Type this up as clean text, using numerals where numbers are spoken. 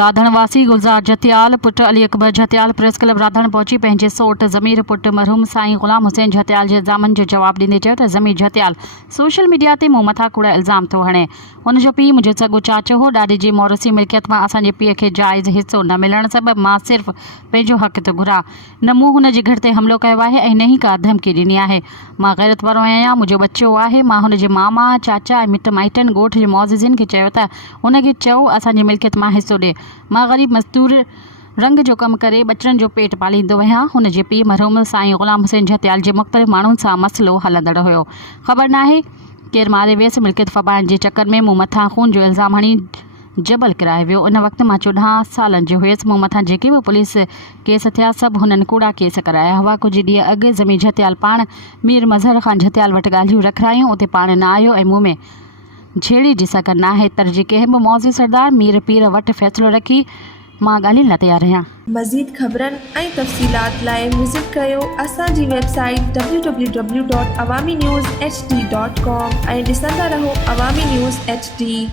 राधण वासी गुलजार जतियाल पुट अली अकबर जतियाल प्रेस क्लब राधण पहुंची पंहिंजे सोट ज़मीर पुट मरहूम साईं ग़ुलाम हुसैन जतियाल जे इल्ज़ामनि जो जवाब ॾींदे चयो त ज़मीर जतियाल सोशल मीडिया ते मूं मथां कूड़ा इल्ज़ाम थो हणे। हुनजो पीउ मुंहिंजो सॻो चाचो हो। ॾाॾे जी मौरसी मिल्कियत मां असांजे पीउ खे जाइज़ हिसो न मिलण सबबि मां सिर्फ़ पंहिंजो हक़ थो घुरां। न मूं हुन जे घर ते हमिलो कयो आहे ऐं न ई का धमकी ॾिनी आहे। मां ग़ैरत वारो आहियां। मुंहिंजो बच्चो आहे। मां हुनजे मामा चाचा ऐं मिट माइटनि ॻोठ जे मुआज़िज़िन खे चयो त उनखे चओ असांजी मिल्कियत मां हिसो ॾे। मां ग़रीब मज़दूर रंग जो कमु करे ॿचड़नि जो पेट पालींदो आहियां। हुन जे पीउ मरहूम साईं ग़ुलाम हुसैन जतियाल जे मुख़्तलिफ़ माण्हुनि सां मसइलो हलंदड़ हुयो। ख़बर नाहे केरु मारे वियसि। मिल्कियत फबाइण जे चकर में मूं मथां खून जो इल्ज़ाम हणी जबल किराए वियो। उन वक़्तु मां 14 सालनि जो हुयसि। मूं मथां जेके बि पुलिस केस थिया सभु हुननि कूड़ा केस कराया हुआ। कुझु ॾींहं अॻु ज़मीर जतियाल पाण मीर मज़हर ख़ान जतियाल वटि ॻाल्हियूं रखायूं। उते पाण न आयो ऐं मूं में झेड़ी जी सकन नाहे। तर्जी कंहिं बि मौज़ी सरदार मीर पीर वटि फ़ैसिलो रखी मां ॻाल्हियुनि लाइ तयारु आहियां। मज़ीद ख़बरनि ऐं तफ़सीलात लाइ विज़िट कयो असांजी वेबसाइट www.awamiNewsHD.com ऐं ॾिसंदा रहो अवामी न्यूज़ HD।